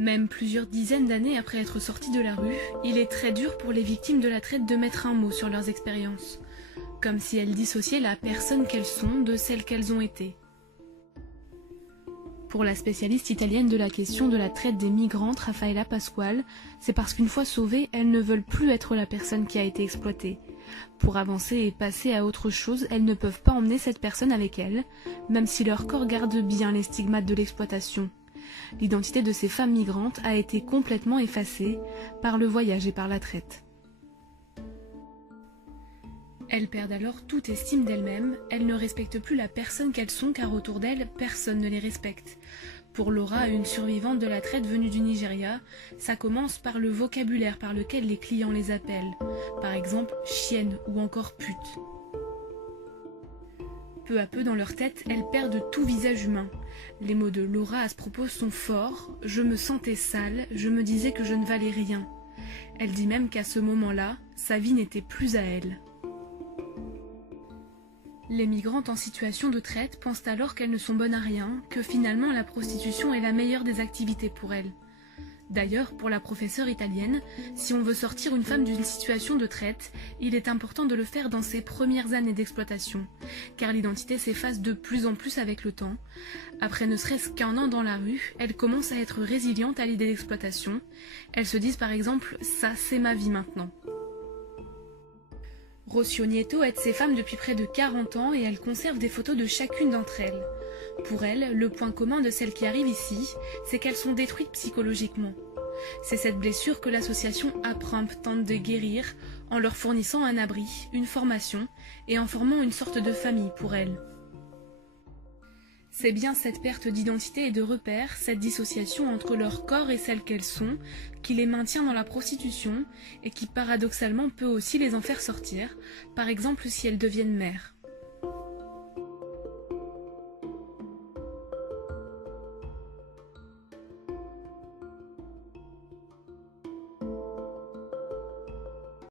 Même plusieurs dizaines d'années après être sorties de la rue, il est très dur pour les victimes de la traite de mettre un mot sur leurs expériences, comme si elles dissociaient la personne qu'elles sont de celle qu'elles ont été. Pour la spécialiste italienne de la question de la traite des migrantes, Raffaella Pasquale, c'est parce qu'une fois sauvées, elles ne veulent plus être la personne qui a été exploitée. Pour avancer et passer à autre chose, elles ne peuvent pas emmener cette personne avec elles, même si leur corps garde bien les stigmates de l'exploitation. L'identité de ces femmes migrantes a été complètement effacée par le voyage et par la traite. Elles perdent alors toute estime d'elles-mêmes, elles ne respectent plus la personne qu'elles sont car autour d'elles, personne ne les respecte. Pour Laura, une survivante de la traite venue du Nigeria, ça commence par le vocabulaire par lequel les clients les appellent, par exemple chienne ou encore pute. Peu à peu dans leur tête, elles perdent tout visage humain. Les mots de Laura à ce propos sont forts, je me sentais sale, je me disais que je ne valais rien. Elle dit même qu'à ce moment-là, sa vie n'était plus à elle. Les migrantes en situation de traite pensent alors qu'elles ne sont bonnes à rien, que finalement la prostitution est la meilleure des activités pour elles. D'ailleurs, pour la professeure italienne, si on veut sortir une femme d'une situation de traite, il est important de le faire dans ses premières années d'exploitation, car l'identité s'efface de plus en plus avec le temps. Après ne serait-ce qu'un an dans la rue, elles commencent à être résilientes à l'idée d'exploitation. Elles se disent par exemple « ça c'est ma vie maintenant ». Rocio Nieto aide ces femmes depuis près de 40 ans et elle conserve des photos de chacune d'entre elles. Pour elle, le point commun de celles qui arrivent ici, c'est qu'elles sont détruites psychologiquement. C'est cette blessure que l'association APRIMP tente de guérir en leur fournissant un abri, une formation et en formant une sorte de famille pour elles. C'est bien cette perte d'identité et de repères, cette dissociation entre leur corps et celle qu'elles sont, qui les maintient dans la prostitution et qui paradoxalement peut aussi les en faire sortir, par exemple si elles deviennent mères.